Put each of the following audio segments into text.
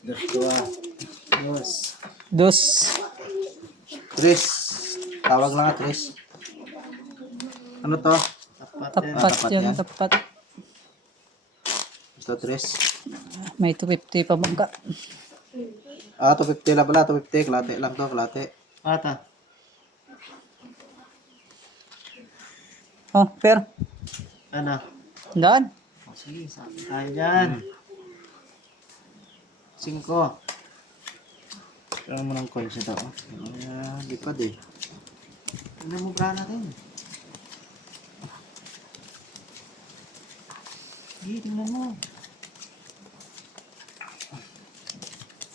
Dos, dua. Dos. Dos. Tres. Tawag lang nga, tres. Ano to? Tapat yan. Tapat tapat yan, yan. tapat. Gusto tres. May 250 pa bangka. 250 lang pala, 250. Kalate lang to, kalate. Ata. Oh, per. Ano? Daan. O, sige, sabi tayo dyan. 5. Kailangan mo ng coins ito. Lipad eh. Tignan mo bra natin. Sige, tingnan mo.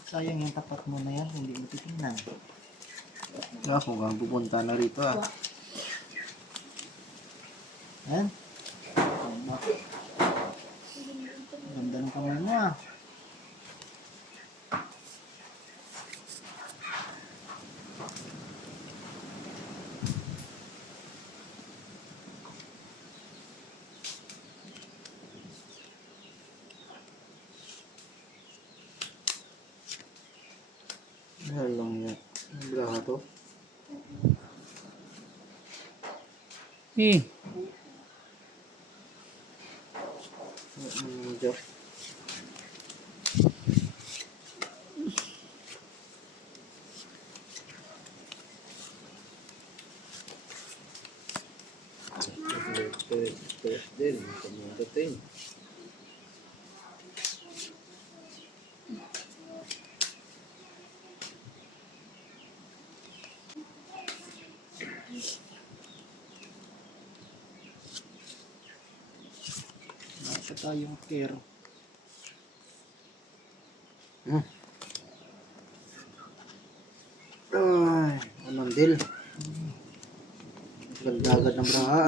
Sayang yung tapat mo na yan, hindi mo titingnan. Kung kang pupunta na rito Yan. Ganda ng kamay mo Mahal lang yan. Ang braha to. Eh, Medyo. Din, dating. Nasa tayong care. Ay, anong deal? Ganda-agad ng braha.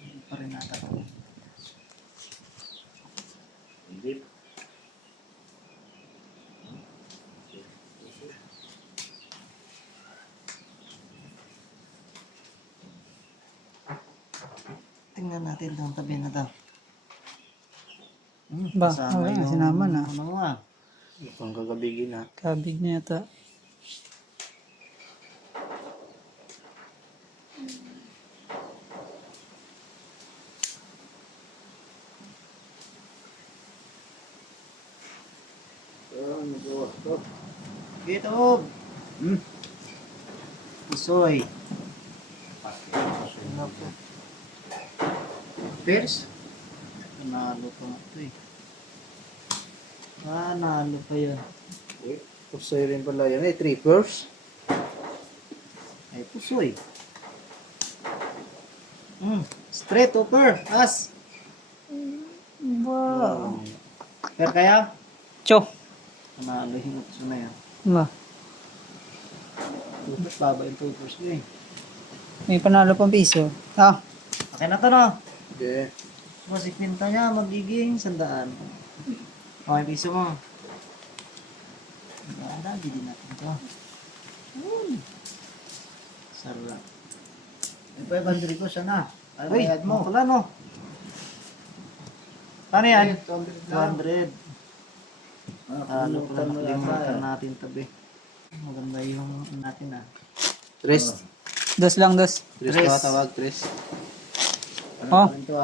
Hindi pa rin nata ko. Tingnan natin itong tabi na to. ba, Kasama wala, yung sinama na. Ano mo Mukhang gagabigin na. Kabig na yata. Magawa to. Gito! Pusoy. Ano po? Pairs? Nanalo pa nga ito eh. Nanalo pa yun. Pusoy rin pala yan. Trippers. Ay, pusoy. Straight over. As. Wow. Pair kaya? Cho. Nanalo hinutso na yan. Ba, Dapat baba yung papers ko eh. may panalo pang piso. Ah, Okay na to no? Okay. So, si kwinta niya magiging 100. Okay, piso mo. Dali din natin to. Sarap. May 500 ko sana. Ay, mo. Wala no. Paano yan? 200. Talo ko lang. Nakalimutan natin tabi. Maganda yung natin Tres. dos lang, dos. Tres Tres. to tawag. Tres. Oh, Ito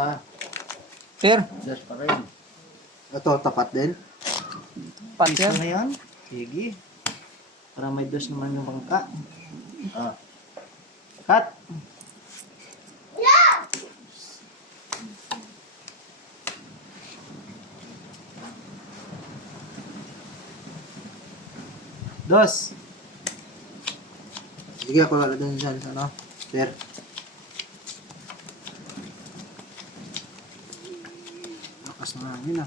per. Dos pa rin. Ito, tapat din. Pat Piso yan. na yan. Sige. Para may dos naman yung bangka. Cut. Dos. Sige, ako wala din dyan. Ano? Per. Lakas na namin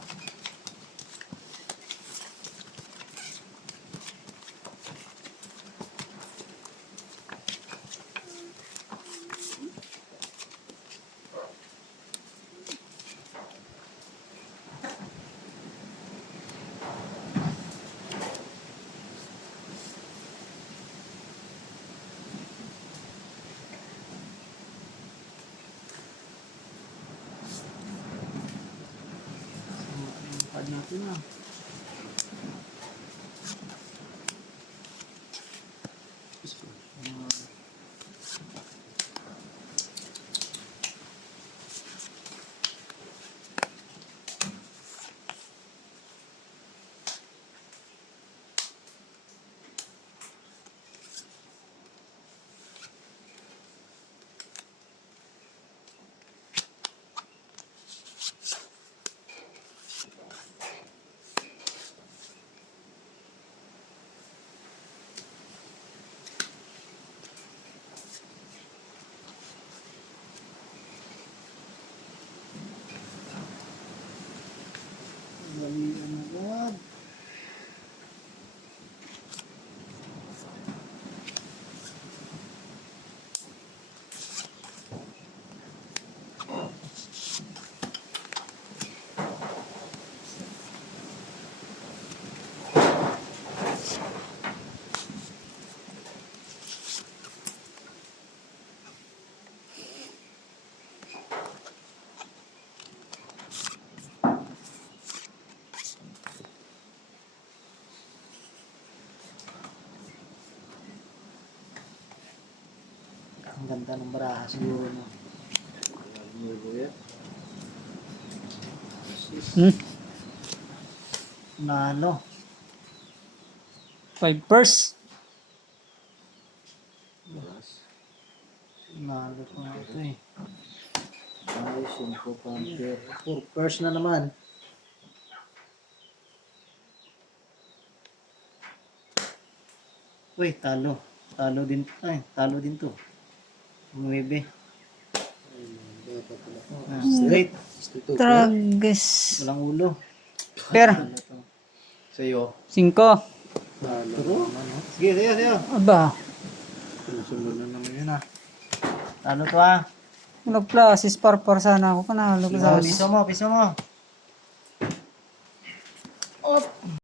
Ito na. Balian agad. Ang ganda ng baraha siguro no. Hmm? Na ano? 5 purse. Nalo pa nga ito eh. Ayos yung co-pumper. 4 purse na naman. Uy, talo. Talo din. Ay, talo din to. 9. Straight. Tragus. Walang ulo. Per. Sa'yo. 5. Turo. Sige, sige. Aba. Sunod na naman yun ah. Talo to ah. Nag-classes para sana ako. Panalo ko sa Piso mo, piso mo.